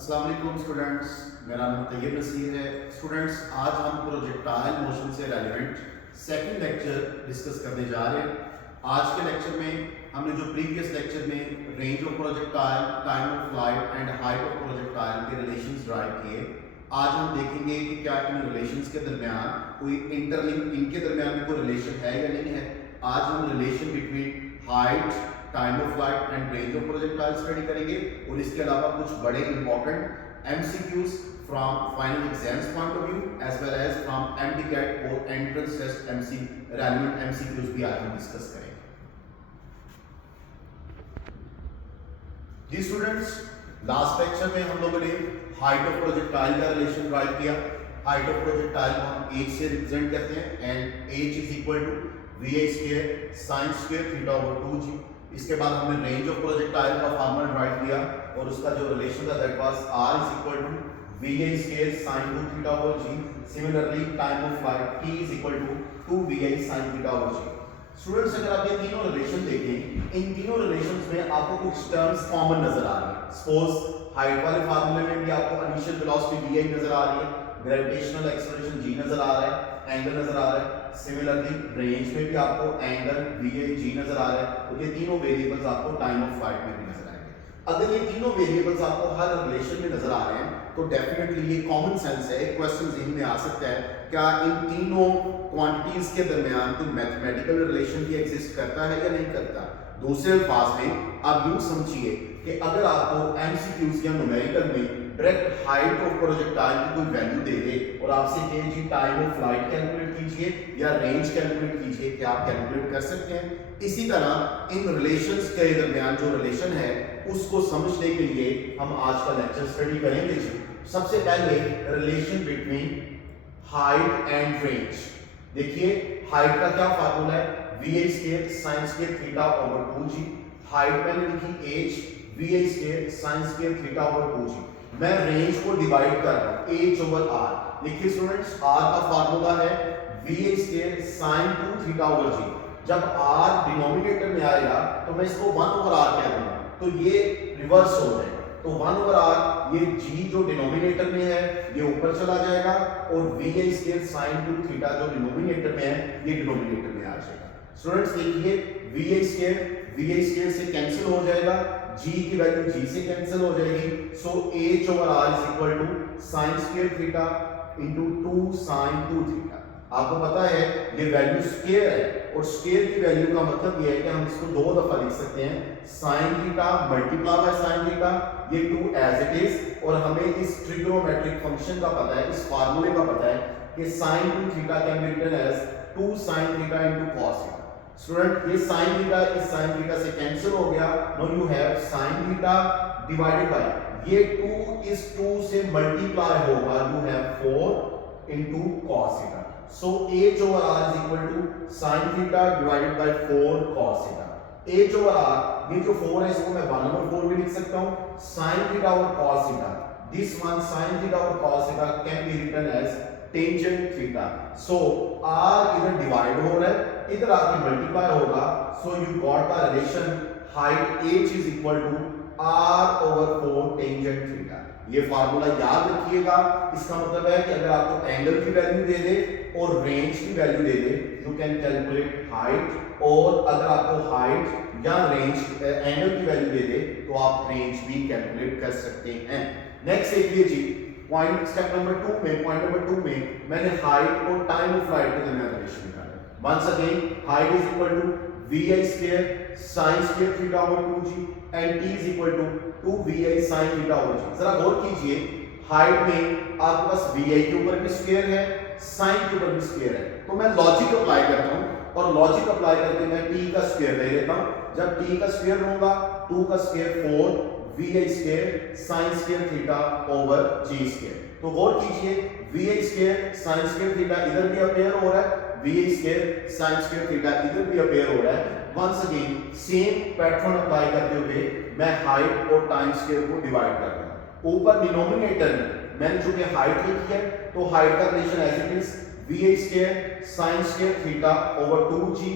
अस्सलाम वालेकुम स्टूडेंट्स, मेरा नाम तैयब नसीर है। स्टूडेंट्स, आज हम प्रोजेक्टाइल मोशन से रेलिवेंट सेकंड लेक्चर डिस्कस करने जा रहे हैं। आज के लेक्चर में हमने जो प्रीवियस लेक्चर में range of projectile, time of flight and height of projectile के रिलेशंस ड्राइव किए, आज हम देखेंगे कि क्या इन रिलेशंस के दरमियान कोई इंटरलिंक, इनके दरमियान भी कोई रिलेशन है या नहीं है। आज हम relation between height, time of flight and range of projectile study करेंगे और इसके अलावा कुछ बड़े important MCQs from final exams point of view as well as from MDCAT और एंट्रेंस टेस्ट रेलेवेंट एमसीक्यूज भी आज हम डिस्कस करेंगे। जी स्टूडेंट्स, लास्ट लेक्चर में हम लोगों ने हाइट ऑफ प्रोजेक्टाइल का रिलेशन ड्राइव किया। हाइट ऑफ प्रोजेक्टाइल को हम h से रिप्रेजेंट करते हैं and h is equal to va square sin square theta over 2g। इसके बाद हमने रेंज ऑफ प्रोजेक्टाइल का फार्मूला ड्राइव किया और उसका जो रिलेशन था that was r is equal to va square sin 2 theta over g। Similarly time of flight t is equal to 2va sin theta over g। Students, अगर आप ये तीनों रिलेशन देखें, इन तीनों रिलेशंस में आपको कुछ टर्म्स कॉमन नजर आ रही है। सपोज हाइट वाले फार्मूले में भी आपको इनिशियल वेलोसिटी vi नजर आ रही है, ग्रेविटेशनल एक्सेलरेशन g नजर आ रहा है, एंगल नजर आ रहा है। सिमिलरली रेंज में भी आपको एंगल va g नजर आ रहा है और ये तीनों वेरिएबल्स आपको टाइम ऑफ फ्लाइट में भी नजर आएंगे। अगर ये तीनों वेरिएबल्स आपको हर रिलेशन में नजर आ रहे हैं तो डेफिनेटली ये कॉमन सेंस है, एक क्वेश्चन ज़हन में आ सकता है, क्या इन तीनों क्वांटिटीज के दरमियान कोई मैथमेटिकल रिलेशन भी एग्जिस्ट करता है या नहीं करता। दूसरे अल्फाज में आप यूं समझिए कि अगर आपको एमसीक्यूज या न्यूमेरिकल में डायरेक्ट हाइट ऑफ प्रोजेक्टाइल की कोई वैल्यू दे दे और आपसे कहे जी टाइम ऑफ फ्लाइट कैलकुलेट कीजिए या रेंज कैलकुलेट कीजिए, क्या आप कैलकुलेट कर सकते हैं। इसी तरह इन रिलेशंस के दरमियान जो रिलेशन है उसको समझने के लिए हम आज का लेक्चर स्टडी करेंगे। जी सबसे पहले relation between height and range. देखिए हाइट का क्या फार्मूला है, va square sin square theta over 2g। Height मैंने लिखी h, va square sin square theta over 2g। मैं रेंज को डिवाइड कर रहा हूं h ओवर r। देखिए स्टूडेंट्स, r का फार्मूला है va square sin 2 theta over g। जब r डिनोमिनेटर में आएगा तो मैं इसको 1 ओवर r कह दूंगा, तो ये रिवर्स हो जाएगा। तो 1 ओवर r, ये g जो डिनोमिनेटर में है ये ऊपर चला जाएगा और va स्क्वायर sin 2 थीटा जो डिनोमिनेटर में है ये डिनोमिनेटर में आ जाएगा। स्टूडेंट्स देखिए va स्क्वायर से कैंसिल हो जाएगा, g की वैल्यू g से कैंसिल हो जाएगी, so h over r is equal to sin square theta into 2 sin 2 theta. आपको पता है ये वैल्यू स्क्वायर है और स्क्वायर की वैल्यू का मतलब ये है कि हम इसको दो दफा लिख सकते हैं, sin theta multiply bye sin theta, ये 2 एज इट इज। और हमें इस ट्रिग्नोमेट्रिक फंक्शन का पता है, इस फार्मूले का पता है कि sin 2 theta can be written as 2 sin theta into cos theta. Student, ये sin थीटा इस sin थीटा से कैंसिल हो गया, now you have sin theta divided by ये 2 इस 2 से मल्टीप्लाई होगा, you have 4 into cos theta. So h over r is equal to sin theta divided by 4 cos theta। h over r, ये जो 4 है इसको मैं 1 over 4 भी लिख सकता हूँ, sin theta over cos theta। This one sin theta over cos theta can be written as tangent theta। So r इधर डिवाइड हो रहा है, इधर आके मल्टीप्लाई होगा, so you got the relation height h is equal to r over 4 tangent theta। ये formula याद रखिएगा। इसका मतलब है कि अगर आपको एंगल की वैल्यू दे दे और रेंज की value they they, you can calculate height, और अगर आपको हाइट या रेंज एंगल की वैल्यू दे दे तो आप रेंज भी कैलकुलेट कर सकते हैं। नेक्स्ट देखिए जी, पॉइंट स्टेप नंबर 2 में, पॉइंट नंबर 2 में मैंने हाइट और टाइम ऑफ फ्लाइट के दरमियान रिलेशन निकाला। Once again height is equal to va square sin square theta over 2g and t is equal to 2va sin theta over g। जरा गौर कीजिए, height में आपके पास va के ऊपर भी स्क्वायर है, sin के ऊपर भी स्क्वायर है, तो मैं लॉजिक अप्लाई करता हूं और लॉजिक अप्लाई करके मैं t का स्क्वायर ले लेता हूं। जब t का स्क्वायर लूंगा 2 का square 4 va square sin square theta over g square. तो गौर कीजिए, va square sin square theta इधर भी अपेयर हो रहा है, va square sin square theta इधर भी अपेयर हो रहा है। Once again same pattern apply करते हुए मैं हाइट और टाइम स्क्वायर को डिवाइड कर रहा हूं। ऊपर डिनोमिनेटर में मैंने चूंकि हाइट लिखी है तो हाइट का relation as it is va square sin square theta over 2g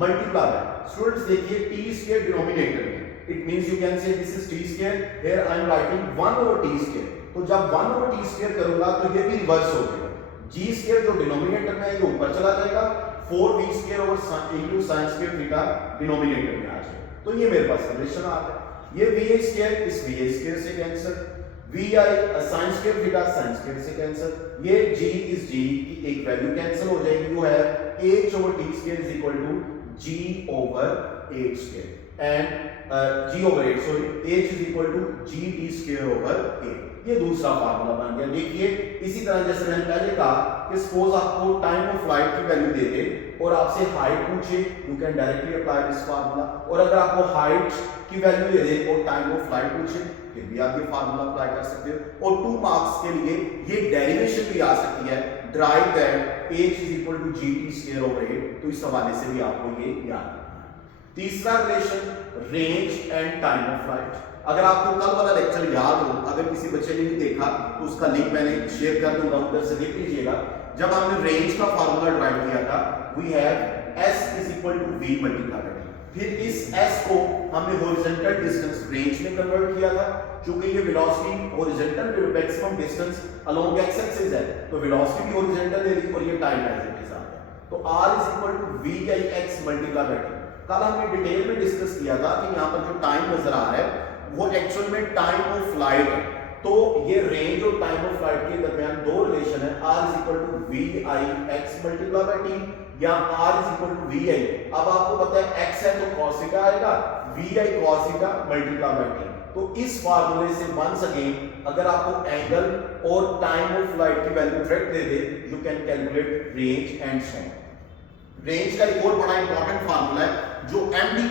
multiply by, students देखिए t स्क्वायर डिनोमिनेटर में it means you can say this is t square, here I am writing 1 over t square. तो जब 1 over t square करूंगा तो ये भी reverse हो जाएगा, जी स्क्वायर जो डिनोमिनेटर में है ये ऊपर चला जाएगा, 4v square over into sin square theta denominator में आ जाएगा। तो ये मेरे पास रिलेशन आ गया, ये va स्क्वायर इस va स्क्वायर से cancel, vi sin square theta sin square से कैंसिल, ये g इस g की एक वैल्यू कैंसिल हो जाएगी, you have h over t square is equal to g over 8 square and g over 8 sorry h is equal to g t square over 8। ये दूसरा formula बन गया। देखिए इसी तरह जैसे मैंने पहले कहा कि सपोज आपको टाइम ऑफ फ्लाइट की वैल्यू दे दे और आपसे हाइट पूछे, you can directly apply this formula, और अगर आपको हाइट की वैल्यू दे दे और टाइम ऑफ फ्लाइट पूछे फिर भी आप ये फार्मूला अप्लाई कर सकते हो। और 2 मार्क्स के लिए ये डेरिवेशन भी आ सकती है, derive that h is equal to gt square over 8, तो इस हवाले से भी आपको ये याद रखना। तीसरा relation range and time of flight. अगर आपको कल वाला लेक्चर याद हो, अगर किसी बच्चे ने नहीं देखा तो उसका लिंक मैंने शेयर कर दूंगा, उधर से देख लीजिएगा। जब हमने रेंज का फार्मूला ड्राइव किया था, we have s is equal to v multiply, फिर इस s को हमने हॉरिजॉन्टल डिस्टेंस रेंज में कन्वर्ट किया था, क्योंकि ये velocity horizontal maximum distance along x axis है, तो वेलोसिटी भी हॉरिजॉन्टल ले ली और ये टाइम एज इट इज आ गया। तो r is equal to v by x multiply t। कल हमने डिटेल में डिस्कस किया था कि यहाँ पर जो टाइम नजर आ रहा है वो एक्चुअल में टाइम ऑफ फ्लाइट है, तो ये रेंज और टाइम ऑफ फ्लाइट के दरमियान दो रिलेशन है, r is equal to v i x multiply by t या r is equal to v i। अब आपको पता है x है तो cos थीटा आएगा, v i cos theta multiply by t। तो इस फार्मूले से वंस अगेन अगर आपको एंगल और टाइम ऑफ फ्लाइट की value direct they they, you can calculate range and so on. Range का एक और बड़ा इंपॉर्टेंट फार्मूला है जो एमडी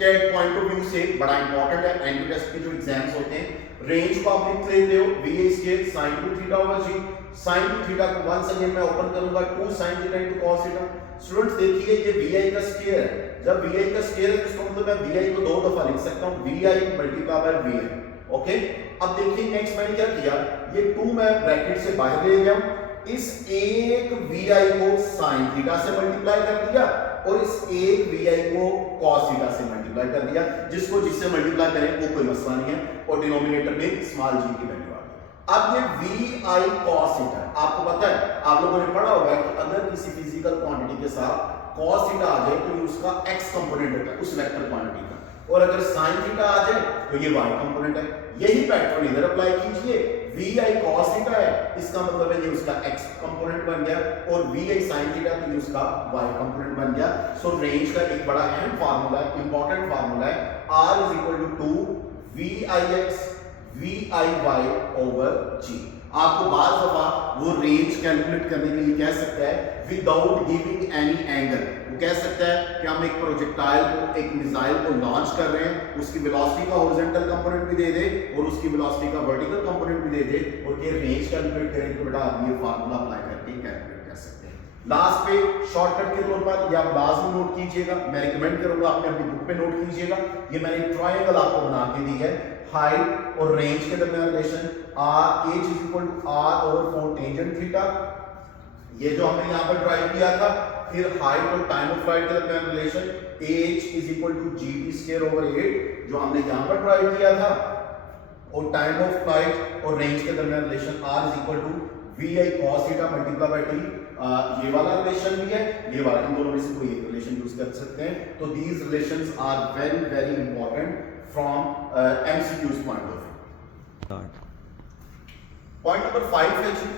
के पॉइंट ऑफ व्यू से बड़ा इंपॉर्टेंट है, एंटी टेस्ट के जो एग्जाम्स होते हैं। रेंज को आप लिख लेते हो va square sin 2 theta over g, sin 2 theta को वंस अगेन मैं ओपन करूंगा 2 sin theta into cos theta. Students देखिए ये vi का स्क्वायर है, जब vi का स्क्वायर है तो इसका मतलब मैं vi को 2 दफा लिख सकता हूं, vi multiply by vi। Okay, अब देखिए नेक्स्ट मैंने क्या किया, ये 2 मैं ब्रैकेट से बाहर ले गया, इस एक vi को sin थीटा से मल्टीप्लाई कर दिया और इस एक vi को cos थीटा से मल्टीप्लाई कर दिया, जिसको जिससे मल्टीप्लाई करें वो कोई मसला नहीं है, और डिनोमिनेटर में स्मॉल g की वैल्यू आ गई। अब ये vi cos थीटा, आपको पता है आप लोगों ने पढ़ा होगा कि अगर किसी फिजिकल क्वांटिटी के साथ cos थीटा आ जाए तो ये उसका x कंपोनेंट होता है उस वेक्टर क्वांटिटी का, और अगर sin थीटा आ जाए तो ये y कंपोनेंट है। यही पैटर्न इधर अप्लाई कीजिए, vi cos थीटा है इसका मतलब है ये उसका x कंपोनेंट बन गया, और vi sin थीटा तो ये उसका y कंपोनेंट बन गया। सो रेंज का एक बड़ा अहम फार्मूला है, इंपॉर्टेंट फार्मूला है, r is equal to 2 vix viy over g। आपको बार दफा वो रेंज कैलकुलेट करने के लिए कह सकता है विदाउट गिविंग एनी एंगल, वो कह सकता है कि हम एक प्रोजेक्टाइल को, एक मिसाइल को लॉन्च कर रहे हैं, उसकी वेलोसिटी का हॉरिजॉन्टल कंपोनेंट भी दे दे और उसकी वेलोसिटी का वर्टिकल कंपोनेंट भी दे दे, और ये रेंज कैलकुलेट करें तो बेटा आप ये फार्मूला अप्लाई करके कैलकुलेट कर सकते हैं। लास्ट पे शॉर्टकट के तौर पर या लाजमी नोट कीजिएगा, मैं रिकमेंड करूंगा आपने अपनी बुक पे नोट कीजिएगा, ये मैंने ट्रायंगल आपको बना के दी है, हाइट और रेंज के दरमियान relation r h is equal to r over 4 tangent theta, ये जो हमने यहां पर ड्राइव किया था। फिर हाइट और टाइम ऑफ फ्लाइट के दरमियान relation h is equal to gt square over 8 जो हमने यहां पर ड्राइव किया था, और टाइम ऑफ फ्लाइट और रेंज के दरमियान relation r is equal to vi cos theta multiply by t। ये वाला रिलेशन भी है, ये वाला, इन दोनों में से कोई एक रिलेशन यूज कर सकते हैं। तो these relations are very very important from MCQs point of view. Point number 5 है जी,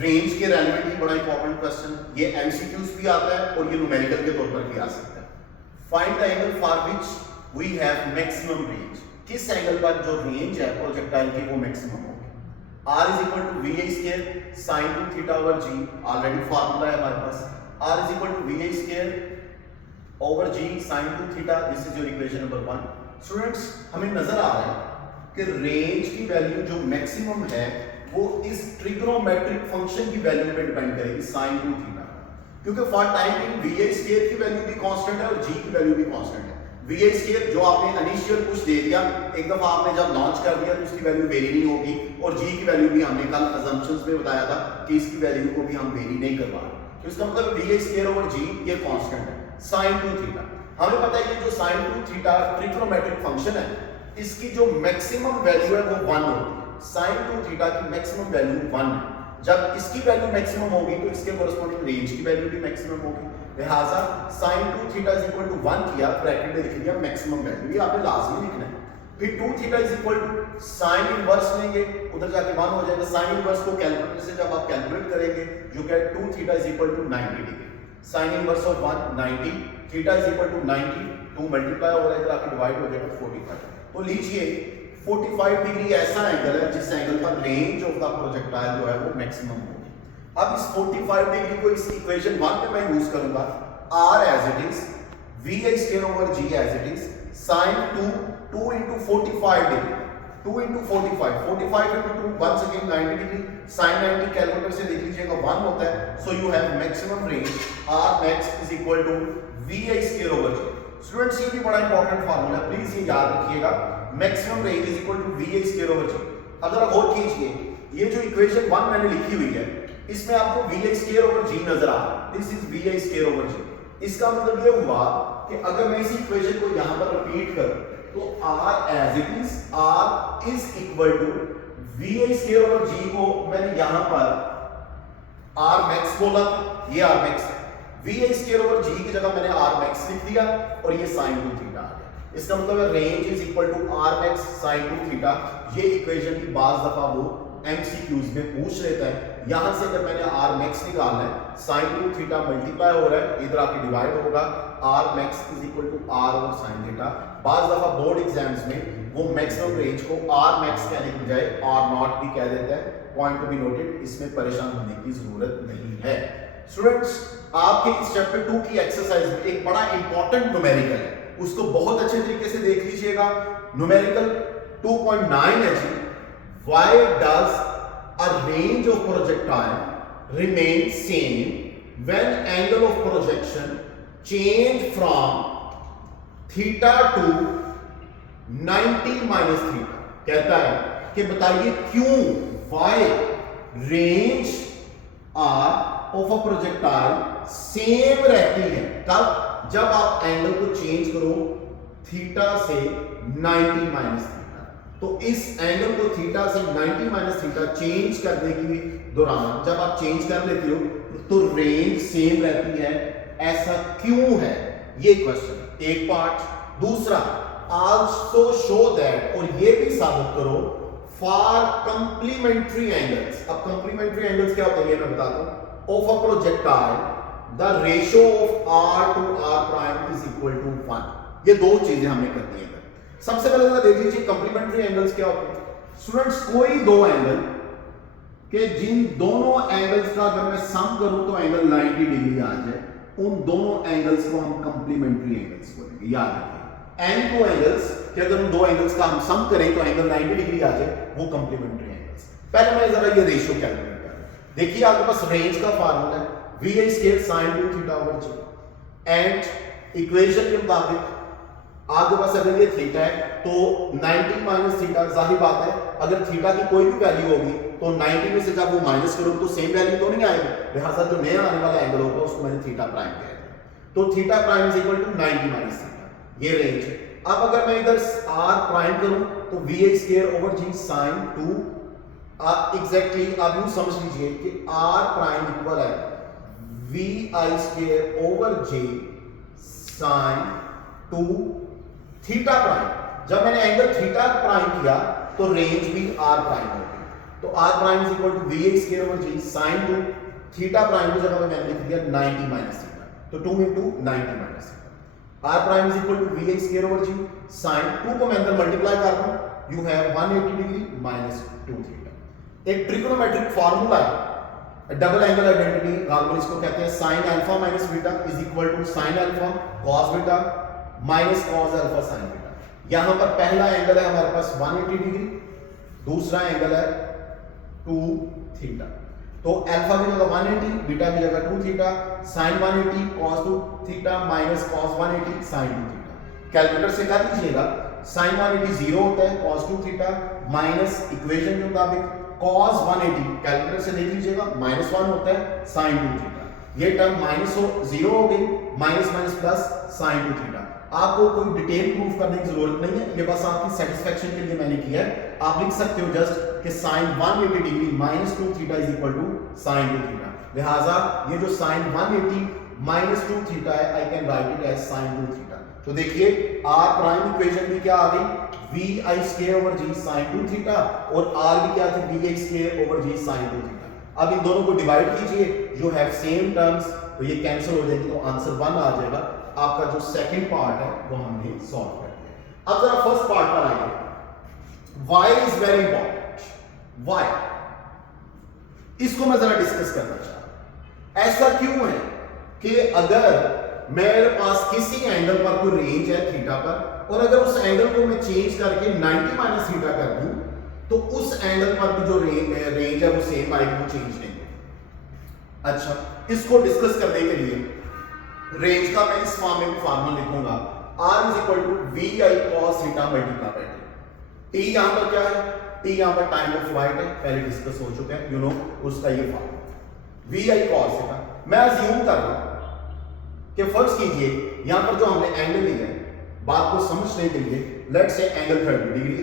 रेंज के रेलेवेंटली बड़ा इंपॉर्टेंट क्वेश्चन, ये एमसीक्यूज भी आता है और ये न्यूमेरिकल के तौर पर भी आ सकता है। Find the angle for which we have maximum range, किस एंगल पर जो रेंज है प्रोजेक्टाइल की वो मैक्सिमम होगी। r is equal to vi square sin 2 theta over g, already formula है हमारे पास, r is equal to vi square over g sin 2 theta, this is your equation number 1। स्टूडेंट्स हमें नजर आ रहा है कि रेंज की वैल्यू जो मैक्सिमम है वो इस ट्रिग्नोमेट्रिक फंक्शन की वैल्यू पे डिपेंड करेगी sin 2 थीटा, क्योंकि for time in vi square की वैल्यू भी कांस्टेंट है और g की वैल्यू भी कांस्टेंट है। vi स्क्वायर जो आपने इनिशियल कुछ दे दिया, एक दफा आपने जब लॉन्च कर दिया तो उसकी वैल्यू वेरी नहीं होगी, और g की वैल्यू भी हमने कल अजम्पशंस में बताया था कि इसकी वैल्यू को भी हम वेरी नहीं करवा रहे, तो इसका मतलब vi स्क्वायर ओवर g ये कांस्टेंट है sin 2 थीटा। हमें पता है ये जो sin 2 थीटा ट्रिग्नोमेट्रिक फंक्शन है, इसकी जो मैक्सिमम वैल्यू है वो 1 होगी। sin 2 थीटा की मैक्सिमम वैल्यू 1 है। जब इसकी वैल्यू मैक्सिमम होगी तो इसके कोरस्पॉन्डिंग रेंज की वैल्यू भी मैक्सिमम होगी। लिहाजा sin 2 theta is equal to 1 किया, ब्रैकेट में लिख दिया मैक्सिमम वैल्यू, ये आपने लाजमी लिखना है। फिर 2 theta is equal to sin inverse लेंगे, उधर जाके 1 हो जाएगा। sin इनवर्स को कैलकुलेटर से जब आप कैलकुलेट करेंगे, you get 2 theta is equal to 90 degree. sin inverse of 1 90, theta is equal to 90, 2 multiply हो रहा है, इधर आके डिवाइड हो जाएगा 45। तो लीजिए 45 डिग्री ऐसा एंगल है जिस एंगल पर रेंज ऑफ द प्रोजेक्टाइल जो है वो मैक्सिमम होगी। अब इस 45 डिग्री को इस इक्वेशन 1 में मैं यूज करूंगा, r as it is, vi square over g as it is, sin 2 into 45 degree, 2 into 45, 45 into 2 once again 90 degree, sin 90 calculator से देख लीजिएगा 1 होता है, so you have maximum range r max is equal to vi square over g। Students ये भी बड़ा important formula है, please ये याद रखिएगा, maximum range is equal to vi square over g। अगर आप गौर कीजिए, ये जो इक्वेशन 1 मैंने लिखी हुई है, इसमें आपको vi square over g नजर आ रहा है, this is vi square over g। इसका मतलब ये हुआ कि अगर मैं इसी इक्वेशन को यहां पर रिपीट करूं तो r as it is, r is equal to vi square over g को मैंने यहां पर r max बोला, ये r max है, vi square over g की जगह मैंने r max लिख दिया और ये sin 2 थीटा आ गया। इसका मतलब है range is equal to r max sin 2 theta. ये इक्वेशन की बाज दफा वो MCQs में पूछ लेता है। यहां से अगर मैंने r max निकालना है, sin 2 थीटा मल्टीप्लाई हो रहा है, इधर आके डिवाइड होगा, r max is equal to r और sin थीटा। बाज दफा बोर्ड एग्जाम्स में वो मैक्सिमम रेंज को r max कहने की बजाय r नॉट भी कह देता है। पॉइंट टू बी नोटेड, इसमें परेशान होने की जरूरत नहीं है। स्टूडेंट्स, आपके इस चैप्टर 2 की एक्सरसाइज में एक बड़ा इंपॉर्टेंट न्यूमेरिकल है, उसको बहुत अच्छे तरीके से देख लीजिएगा। न्यूमेरिकल 2.9 है जी, why does a range of projectile remain same when angle of projection change from theta to 90 minus theta। कहता है कि बताइए क्यों why range of a projectile same रहती है, तब जब आप एंगल को चेंज करो थीटा से 90 माइनस थीटा। तो इस एंगल को थीटा से 90 माइनस थीटा चेंज करने की दौरान जब आप चेंज कर लेते हो तो रेंज सेम रहती है, ऐसा क्यों है, ये क्वेश्चन एक पार्ट। दूसरा, आल्सो शो दैट, और ये भी साबित करो फॉर कंप्लीमेंट्री एंगल्स। अब कंप्लीमेंट्री एंगल्स क्या होते हैं मैं बताता हूं। Of a projectile the ratio of r to r prime is equal to 1। ये दो चीजें हमें करनी है। सबसे पहले जरा देख लीजिए कंप्लीमेंट्री एंगल्स क्या होते हैं। स्टूडेंट्स, कोई दो एंगल के जिन दोनों एंगल्स का अगर मैं सम करूं तो एंगल 90 डिग्री आ जाए, उन दोनों एंगल्स को हम कंप्लीमेंट्री एंगल्स बोलेंगे। याद रखिए, एन को एंगल्स कि अगर उन दो एंगल्स का हम सम करें तो एंगल 90 डिग्री आ जाए, वो कंप्लीमेंट्री एंगल्स। पहले मैं जरा ये रेशियो कैलकुलेट करूं। देखिए आपके पास रेंज का फार्मूला है vi square sin 2 theta over g, and equation के मुताबिक आपके पास अगर ये थीटा है तो 90 माइनस थीटा, जाहिर बात है अगर थीटा की कोई भी वैल्यू होगी तो 90 में से जब वो माइनस करोगे तो सेम वैल्यू तो नहीं आएगी, लिहाजा जो नया आने वाला एंगल होगा उसको मैंने थीटा प्राइम कह दिया। तो theta prime is equal to 90 minus theta, ये रेंज है। अब अगर मैं इधर r प्राइम करूं तो vi square over g sin 2, exactly आप यूं समझ लीजिए कि r प्राइम इक्वल है vi square over j sin 2 theta prime. जब मैंने एंगल थीटा प्राइम किया तो रेंज भी r प्राइम हो गई, तो r prime is equal to vi square over g sin 2 theta prime की जगह मैंने लिख दिया 90 माइनस थीटा, तो 2 into 90 minus theta. r prime is equal to vi square over g sin 2 को मैं अंदर मल्टीप्लाई कर दूं, you have 180 degree minus 2 theta. एक ट्रिग्नोमेट्रिक फार्मूला है, डबल एंगल आइडेंटिटी, नॉर्मली इसको कहते हैं sin alpha minus beta is equal to sin alpha cos beta minus cos alpha sin beta. यहां पर पहला एंगल है हमारे पास 180 डिग्री, दूसरा एंगल है 2 थीटा। तो अल्फा की जगह 180, बीटा की जगह 2 theta, sin 180 cos 2 theta minus cos 180 sin 2 theta. Calculator से कर लीजिएगा, sin 180 0 होता है, cos 2 थीटा माइनस इक्वेशन के मुताबिक cos 180 कैलकुलेटर से देख लीजिएगा -1 होता है sin 2 थीटा। ये टर्म -0 हो गई, minus minus plus sin 2 theta. आपको कोई डिटेल प्रूफ करने की जरूरत नहीं है, ये बस आपकी सेटिस्फेक्शन के लिए मैंने किया है। आप लिख सकते हो जस्ट कि sin 180 degree -2 theta is equal to sin 2 theta. लिहाजा ये जो sin 180 -2 थीटा है, I can write it as sin 2 theta. तो देखिए r प्राइम इक्वेशन भी क्या आ गई, vi square over g sin 2 theta, और r भी क्या थी, vi square over g sin 2 theta. अब इन दोनों को डिवाइड कीजिए, यू हैव सेम टर्म्स, तो ये कैंसिल हो जाएगी, तो आंसर 1 आ जाएगा। आपका जो सेकंड पार्ट है वो हमने सॉल्व कर दिया। अब जरा फर्स्ट पार्ट पर आएंगे। why is very important, why इसको मैं जरा डिस्कस करना चाह रहा हूं। ऐसा क्यों है कि अगर मेरे पास किसी एंगल पर कोई रेंज है थीटा पर, और अगर उस एंगल को मैं चेंज करके 90 माइनस थीटा कर दूं, तो उस एंगल पर भी जो रेंज है वो सेम आएगी, वो चेंज नहीं है। अच्छा, इसको डिस्कस करने के लिए रेंज का मैं इस फॉर्म में फार्मूला लिखूंगा, r is equal to vi cos theta multiply by t। t यहां पर क्या है, t यहां पर टाइम ऑफ फ्लाइट है, पहले डिस्कस हो चुका है, यू नो उसका ये फॉर्मूला vi cos थीटा। मैं अज्यूम कर रहा हूं कि फर्ज कीजिए यहां पर जो हमने एंगल लिया है, बात को समझने के लिए लेट्स से एंगल 30 डिग्री,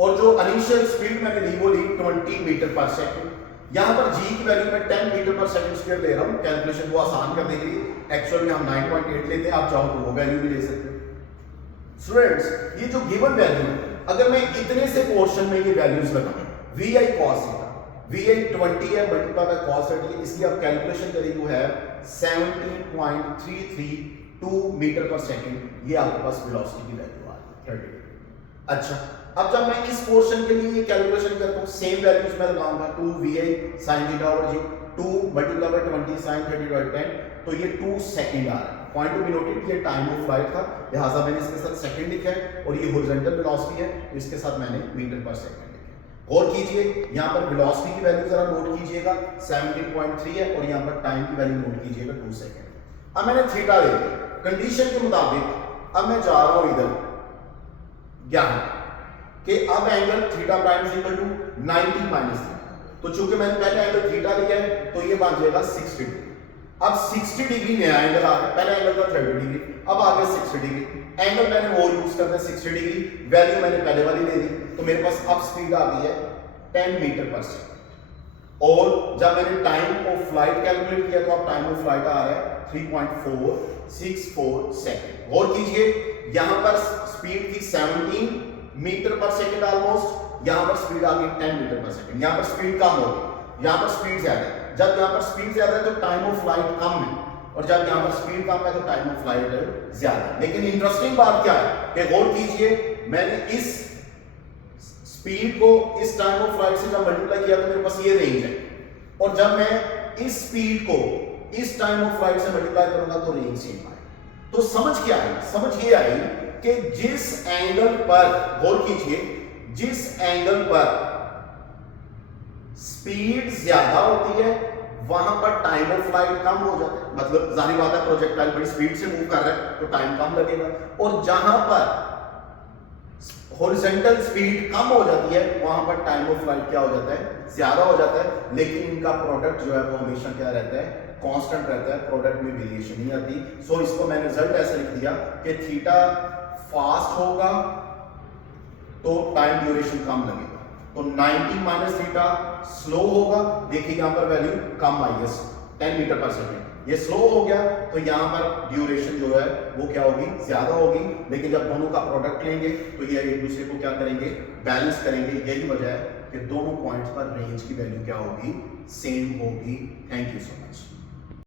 और जो इनिशियल स्पीड मैंने ली वो ली 20 मीटर पर सेकंड। यहां पर g की वैल्यू मैं 10 मीटर पर सेकंड स्क्वायर ले रहा हूं, कैलकुलेशन को आसान करने के लिए। एक्चुअल में हम 9.8 लेते हैं, आप चाहो तो वो वैल्यू भी ले सकते हो। स्टूडेंट्स, ये जो गिवन वैल्यू है, अगर मैं इतने से पोर्शन में ये वैल्यूज लगाऊं, vi cos थीटा, vi 20 है मल्टीप्लाई बाय cos 30 है, इसलिए आप कैलकुलेशन करें, यू हैव 17.332 मीटर पर सेकंड। ये आपके पास वेलोसिटी की वैल्यू आ रही है 30। अच्छा, अब जब मैं इस पोर्शन के लिए ये कैलकुलेशन करता हूं, सेम वैल्यूज मैं लगाऊंगा, 2 vi sin theta over g, 2 multiply by 20 sin 30 by 10, तो ये 2 सेकंड आ रहा है। पॉइंट टू बी नोटेड, ये टाइम ऑफ फ्लाइट था, लिहाजा मैंने इसके साथ सेकंड लिखा है, और ये हॉरिजॉन्टल वेलोसिटी है, तो इसके साथ मैंने मीटर पर सेकंड लिखा है। और कीजिए यहां पर वेलोसिटी की वैल्यू जरा नोट कीजिएगा, 17.3 है, और यहां पर टाइम की वैल्यू नोट कीजिएगा 2 सेकंड। अब मैंने थीटा ले लिया, कंडीशन के मुताबिक अब मैं जा रहा हूं इधर यहां कि अब angle theta prime is equal to 90 minus theta, तो चूंकि मैंने पहले एंगल थीटा लिया है, तो ये बन जाएगा 60 डिग्री। अब 60 डिग्री नया एंगल आ गया, पहला एंगल था 30 डिग्री, अब आ गया 60 डिग्री। एंगल मैंने वो यूज करना है 60 डिग्री, वैल्यू मैंने पहले वाली दे दी, तो मेरे पास अब स्पीड आ गई है 10 मीटर पर सेकंड। और जब मैंने टाइम ऑफ फ्लाइट कैलकुलेट किया, तो अब टाइम ऑफ फ्लाइट आ रहा है 3.464 सेकंड। और कीजिए यहां पर स्पीड थी 17 मीटर पर सेकंड ऑलमोस्ट, यहां पर स्पीड आ गई 10 मीटर पर सेकंड। यहां पर स्पीड कम हो गई, यहां पर स्पीड ज्यादा है। जब यहां पर स्पीड ज्यादा है तो टाइम ऑफ फ्लाइट कम है, और जब यहां पर स्पीड कम है तो टाइम ऑफ फ्लाइट ज्यादा है। लेकिन इंटरेस्टिंग बात क्या है कि गौर कीजिए, मैंने इस स्पीड को इस टाइम ऑफ फ्लाइट से जब मल्टीप्लाई किया तो मेरे पास ये रेंज है, और जब मैं इस स्पीड को इस टाइम ऑफ फ्लाइट से मल्टीप्लाई करूंगा तो रेंज सेम आए। तो समझ क्या आई, समझ ये आई कि जिस एंगल पर, गौर कीजिए, जिस एंगल पर स्पीड ज्यादा होती है वहां पर टाइम ऑफ फ्लाइट कम हो जाता है। मतलब जाहिर बात है प्रोजेक्टाइल बड़ी स्पीड से मूव कर रहा है तो टाइम कम लगेगा, और जहां पर हॉरिजॉन्टल स्पीड कम हो जाती है वहां पर टाइम ऑफ फ्लाइट क्या हो जाता है, ज्यादा हो जाता है। लेकिन इनका प्रोडक्ट जो है वो हमेशा क्या रहता है, कांस्टेंट रहता है, प्रोडक्ट में वेरिएशन नहीं आती। सो इसको मैंने रिजल्ट ऐसे लिख दिया कि थीटा फास्ट होगा तो टाइम ड्यूरेशन कम लगेगा, तो 90 माइनस थीटा स्लो होगा। देखिए यहां पर वैल्यू कम आई है 10 मीटर पर सेकंड, ये स्लो हो गया तो यहां पर ड्यूरेशन जो है वो क्या होगी, ज्यादा होगी। लेकिन जब दोनों का प्रोडक्ट लेंगे तो ये एक दूसरे को क्या करेंगे, बैलेंस करेंगे। यही वजह है कि दोनों पॉइंट्स पर रेंज की वैल्यू क्या होगी, सेम होगी। Thank you so much.